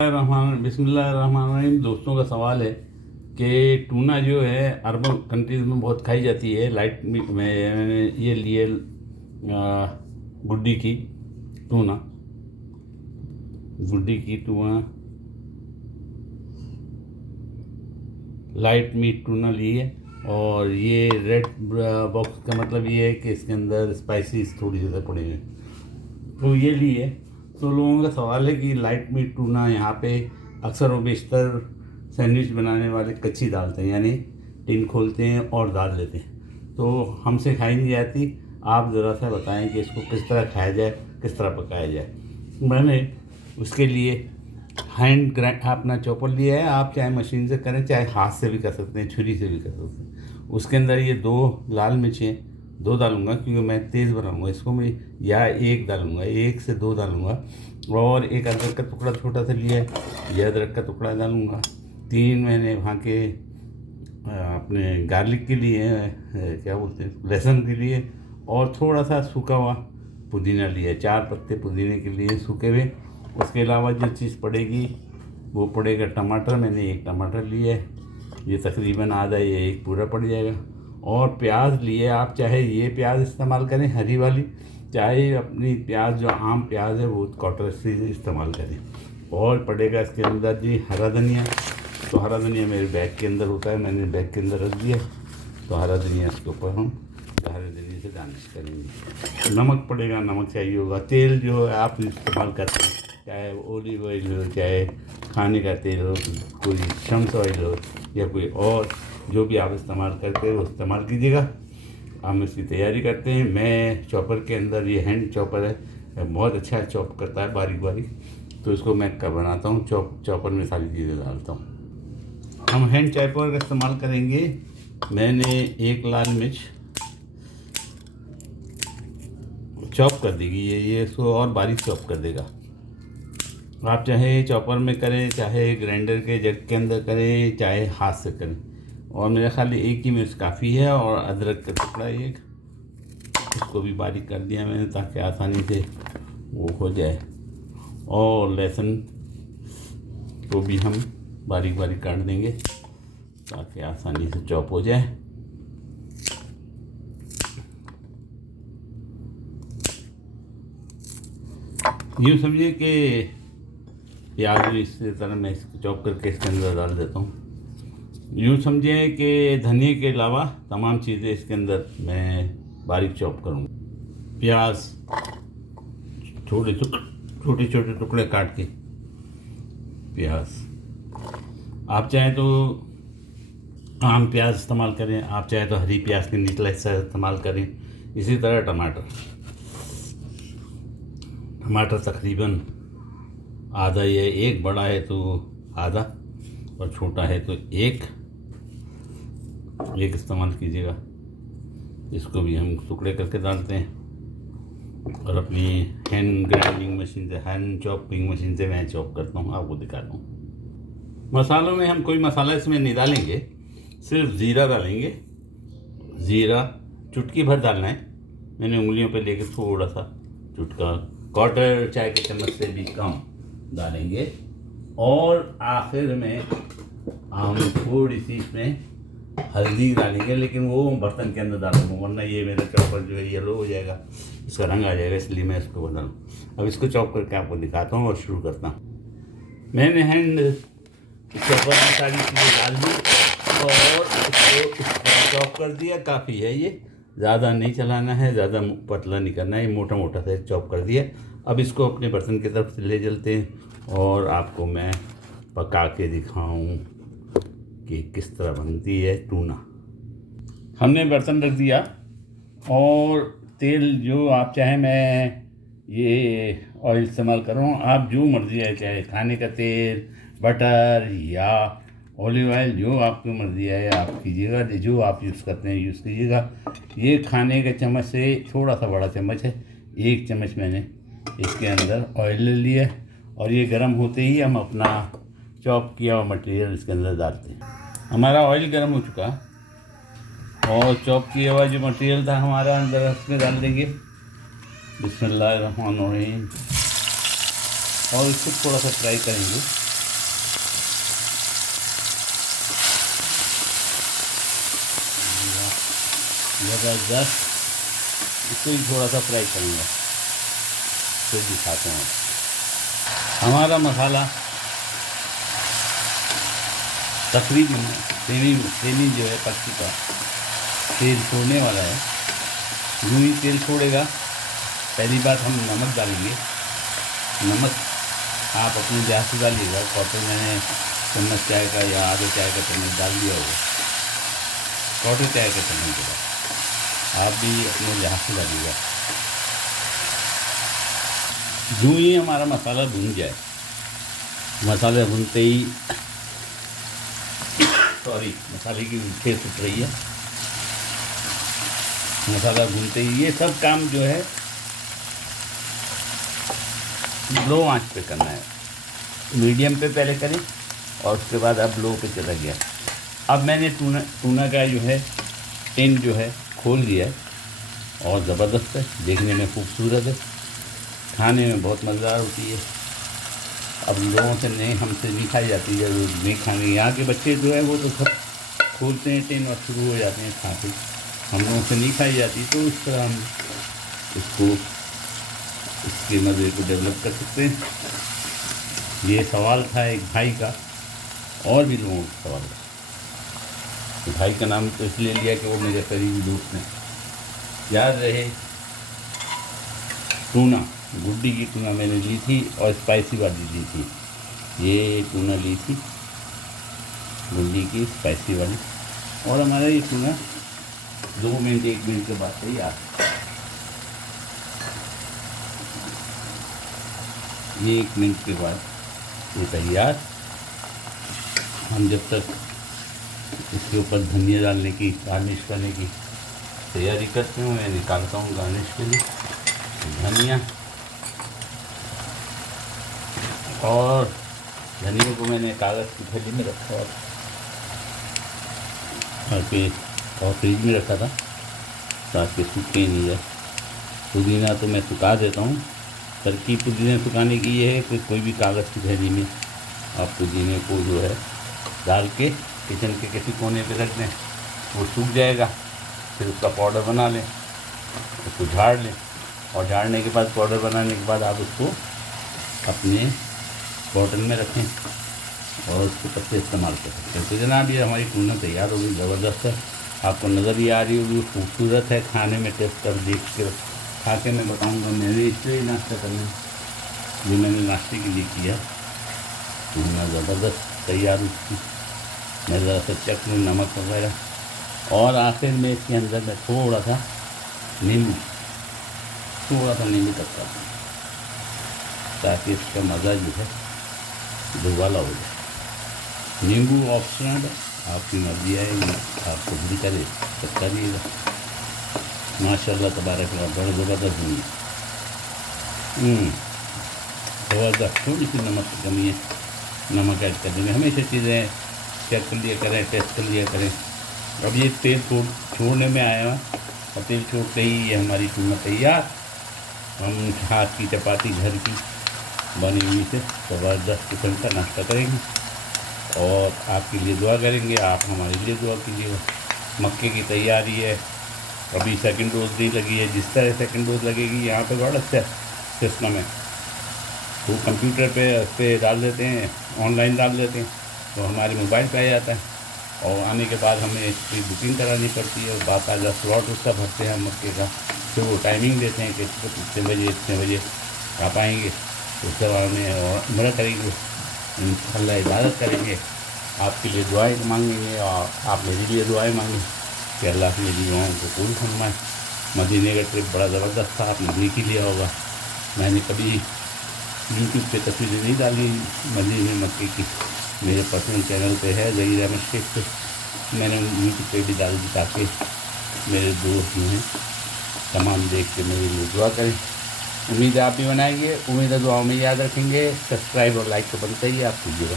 बिस्मिल्लाहिर्रहमानिर्रहीम। दोस्तों का सवाल है कि टूना जो है अरबन कंट्रीज़ में बहुत खाई जाती है। लाइट मीट में मैंने ये लिए गुड्डी की टूना लाइट मीट टूना लिए। और ये रेड बॉक्स का मतलब ये है कि इसके अंदर स्पाइसीज थोड़ी ज़्यादा पड़े हैं, तो ये लिए। तो लोगों का सवाल है कि लाइट मीट टूना यहाँ पे अक्सर व बेशतर सैंडविच बनाने वाले कच्ची डालते हैं, यानी टिन खोलते हैं और डाल देते हैं। तो हमसे खाई नहीं जाती। आप ज़रा सा बताएं कि इसको किस तरह खाया जाए, किस तरह पकाया जाए। मैंने उसके लिए हैंड ग्राइंड अपना चॉपर लिया है। आप चाहे मशीन से करें, चाहे हाथ से भी कर सकते हैं, छुरी से भी कर सकते हैं। उसके अंदर ये 2 लाल मिर्चें, 2 डालूंगा क्योंकि मैं तेज़ बनाऊंगा इसको, मैं या 1 डालूंगा, 1 से 2 डालूंगा। और एक अदरक का टुकड़ा छोटा सा लिया है, ये अदरक का टुकड़ा डालूंगा। 3 मैंने वहाँ के अपने गार्लिक के लिए क्या बोलते हैं, लहसुन के लिए, और थोड़ा सा सूखा हुआ पुदीना लिया है, 4 पत्ते पुदीने के लिए सूखे हुए। उसके अलावा जो चीज़ पड़ेगी वो पड़ेगा टमाटर। मैंने 1 टमाटर लिया है, ये तकरीबन आधा, ये 1 पूरा पड़ जाएगा। और प्याज लिए, आप चाहे ये प्याज इस्तेमाल करें हरी वाली, चाहे अपनी प्याज जो आम प्याज है वो क्वार्टर से इस्तेमाल करें। और पड़ेगा इसके अंदर जी हरा धनिया। तो हरा धनिया मेरे बैग के अंदर होता है, मैंने बैग के अंदर रख दिया। तो हरा धनिया इसके ऊपर हम हरे धनिया से गार्निश करेंगे। नमक पड़ेगा, नमक चाहिए होगा। तेल जो है आप इस्तेमाल करते हैं, चाहे ओलिव ऑयल हो, चाहे खाने का तेल हो, कोई शम्स ऑयल हो, या कोई और जो भी आप इस्तेमाल करते हैं वो इस्तेमाल कीजिएगा। हम इसकी तैयारी करते हैं। मैं चॉपर के अंदर, ये हैंड चॉपर है, बहुत अच्छा चॉप करता है बारीक बारीक। तो इसको मैं कब बनाता हूँ, चॉपर में सारी चीज़ें डालता हूँ। हम हैंड चॉपर का इस्तेमाल करेंगे। मैंने 1 लाल मिर्च चॉप कर देगी, ये इसको और बारीक चॉप कर देगा। आप चाहे चॉपर में करें, चाहे ग्राइंडर के जग के अंदर करें, चाहे हाथ से करें। और मेरा ख्याल 1 ही मिर्च काफ़ी है। और अदरक का टुकड़ा 1, इसको भी बारीक कर दिया मैंने ताकि आसानी से वो हो जाए। और लहसुन को भी हम बारीक बारीक काट देंगे ताकि आसानी से चॉप हो जाए। यूँ समझिए कि प्याज भी इस तरह मैं इसको चॉप करके इसके अंदर डाल देता हूँ। यूँ समझिए कि धनिया के अलावा तमाम चीज़ें इसके अंदर मैं बारीक चॉप करूँगा। प्याज छोटे छोटे टुकड़े काट के, प्याज आप चाहें तो आम प्याज इस्तेमाल करें, आप चाहें तो हरी प्याज के निचला हिस्सा इस्तेमाल करें। इसी तरह टमाटर तकरीबन आधा, ये 1 बड़ा है तो आधा, और छोटा है तो एक इस्तेमाल कीजिएगा। इसको भी हम टुकड़े करके डालते हैं। और अपनी हैंड ग्राइंडिंग मशीन से, हैंड चॉपिंग मशीन से मैं चॉप करता हूँ, आपको दिखाता हूँ। मसालों में हम कोई मसाला इसमें नहीं डालेंगे, सिर्फ ज़ीरा डालेंगे। ज़ीरा चुटकी भर डालना है। मैंने उंगलियों पे लेके थोड़ा सा, चुटका, क्वार्टर चाय के चम्मच से भी कम डालेंगे। और आखिर में हम थोड़ी सी इसमें हल्दी डालेंगे, लेकिन वो बर्तन के अंदर डालूंगा, वरना ये मेरा चॉपर जो है येलो हो जाएगा, इसका रंग आ जाएगा, इसलिए मैं इसको बदलूँ। अब इसको चॉप करके आपको दिखाता हूँ और शुरू करता हूँ। मैंने हैंड चॉपर में सारी चीज़ें डाल दी और इसको चॉप कर दिया। काफ़ी है ये, ज़्यादा नहीं चलाना है, ज़्यादा पतला नहीं करना है, ये मोटा मोटा से चॉप कर दिया। अब इसको अपने बर्तन की तरफ से ले चलते हैं और आपको मैं पका के दिखाऊं कि किस तरह बनती है टूना। हमने बर्तन रख दिया और तेल जो आप चाहें, मैं ये ऑयल इस्तेमाल कर रहा हूँ, आप जो मर्ज़ी है, चाहे खाने का तेल, बटर या ऑलिव ऑयल, जो आपकी मर्ज़ी है आप कीजिएगा, जो आप यूज़ करते हैं यूज़ कीजिएगा। ये खाने के चम्मच से थोड़ा सा बड़ा चम्मच है, 1 चम्मच मैंने इसके अंदर ऑयल ले लिया। और ये गर्म होते ही हम अपना चॉप किया हुआ मटेरियल इसके अंदर डालते हैं। हमारा ऑयल गर्म हो चुका और चॉप किया हुआ जो मटेरियल था हमारा अंदर इसमें डाल देंगे। बिस्मिल्लाहिर्रहमानिर्रहीम। और इसको थोड़ा सा फ्राई करेंगे। ज़बरदस्त। इसको ही थोड़ा सा फ्राई करूँगा, फिर दिखाते हैं। हमारा मसाला तकरीबन सेमी जो है पक चुका, तेल छोड़ने वाला है। यूँ ही तेल छोड़ेगा, पहली बात हम नमक डालेंगे। नमक आप अपने लिहाज से डालिएगा। क्वार्टर मैंने चम्मच चाय का या आधे चाय का चम्मच डाल दिया होगा, क्वार्टर चाय का चम्मच के बाद आप भी अपने लिहाज से डालिएगा। यूँ ही हमारा मसाला भून जाए, मसाला भूनते ही मसाले की फेस उठ रही है। मसाला भूनते ही ये सब काम जो है लो आंच पे करना है। मीडियम पे पहले करें और उसके बाद अब लो पे चला गया। अब मैंने टूना का जो है टिन जो है खोल दिया है और ज़बरदस्त है, देखने में खूबसूरत है, खाने में बहुत मज़ेदार होती है। अब लोगों से नहीं, हमसे नहीं खाई जाती है, नहीं खाने। यहाँ के बच्चे जो है वो तो सब खोलते हैं टिन और शुरू हो जाते हैं खाते। हम लोगों से नहीं खाई जाती, तो इस तरह हम इसको, इसके मज़े को डेवलप कर सकते हैं। ये सवाल था एक भाई का, और भी लोगों का सवाल था। तो भाई का नाम तो इसलिए लिया कि वो मेरे करीबी दोस्त हैं। याद रहे, टूना, गुड्डी की टूना मैंने ली थी और स्पाइसी वाली ली थी। ये टूना ली थी गुड्डी की स्पाइसी वाली, और हमारा ये टूना 2 मिनट 1 मिनट के बाद तैयार। ये 1 मिनट के बाद ये तैयार। हम जब तक इसके ऊपर धनिया डालने की, गार्निश करने की तैयारी करते हैं, मैं निकालता हूँ गार्निश के लिए धनिया। और धनिया को मैंने कागज़ की थैली में रखा और फ्रिज में रखा था ताकि सूखे नहीं जाए। पुदीना तो मैं सुखा देता हूँ। तरकीब पुदीने सुखाने की ये है कि कोई भी कागज़ की थैली में आप पुदीने को जो है डाल के किचन के किसी कोने पे रख दें, वो सूख जाएगा। फिर उसका पाउडर बना लें, उसको झाड़ लें, और झाड़ने के बाद, पाउडर बनाने के बाद आप उसको अपने बॉटल में रखें और उसको तब से इस्तेमाल कर सकते हैं। तो जनाब, ये हमारी टूना तैयार होगी, ज़बरदस्त है। आपको नज़र ही आ रही होगी, खूबसूरत है। खाने में टेस्ट कर देख के खा के मैं बताऊँगा। मैंने इसलिए नाश्ता करना, जो मैंने नाश्ते के लिए किया। टूना ज़बरदस्त तैयार उसकी, मैं ज़रा सा चटनी, नमक वगैरह। और आखिर में इसके अंदर मैं थोड़ा सा नींबू टपका दूँ ताकि इसका मज़ा जो है दुबाला हो जाए। नींबू ऑप्शनल है, आपकी मर्जी है, आपको भी करे सकता दीजिएगा। माशाल्लाह तबारकल्लाह, बड़ा ज़बरदस्त होंगी। ज़बरदस्त। थोड़ी सी नमक की कमी है, नमक ऐड कर देंगे। हमेशा चीज़ें चेक कर लिया करें, टेस्ट कर लिया करें। अब ये तेल छोड़ने में आया और तेल छोड़ते ही ये हमारी टूना तैयार। हम हाथ की चपाती घर की बनी हुई से ज़बरदस्त किस्म का नाश्ता करेंगे और आपके लिए दुआ करेंगे, आप हमारे लिए दुआ कीजिएगा। मक्के की तैयारी है, अभी सेकंड डोज नहीं लगी है। जिस तरह सेकंड डोज लगेगी, यहाँ पे बड़ा अच्छा सिस्टम है। वो कंप्यूटर पे डाल देते हैं, ऑनलाइन डाल देते हैं, तो हमारे मोबाइल पे आ जाता है। और आने के बाद हमें इसकी बुकिंग करानी पड़ती है, बाकायदा स्लॉट उसका भरते हैं मक्के का। फिर वो टाइमिंग देते हैं कि इतने बजे आप आएँगे, उसके बाद में उम्रा करेंगे, इंशाअल्लाह इबादत करेंगे, आपके लिए दुआएं मांगेंगे और आप मेरे लिए दुआएं मांगें कि अल्लाह मेरी दुआओं को कबूल फरमाए। मदीने का ट्रिप बड़ा ज़बरदस्त था, आपने देख ही लिया होगा। मैंने कभी यूट्यूब पे तस्वीरें नहीं डाली मदीने मक्के की, मेरे पर्सनल चैनल पे है ज़हीर अहमद शेख पे, मैंने यूट्यूब पे भी डाल दी ताकि मेरे दोस्त जो हैं तमाम देख के मेरे लिए दुआ करें। उम्मीद है आप भी बनाएंगे, उम्मीद है दुआओं में याद रखेंगे। सब्सक्राइब और लाइक तो बनता ही है, आप कीजिएगा।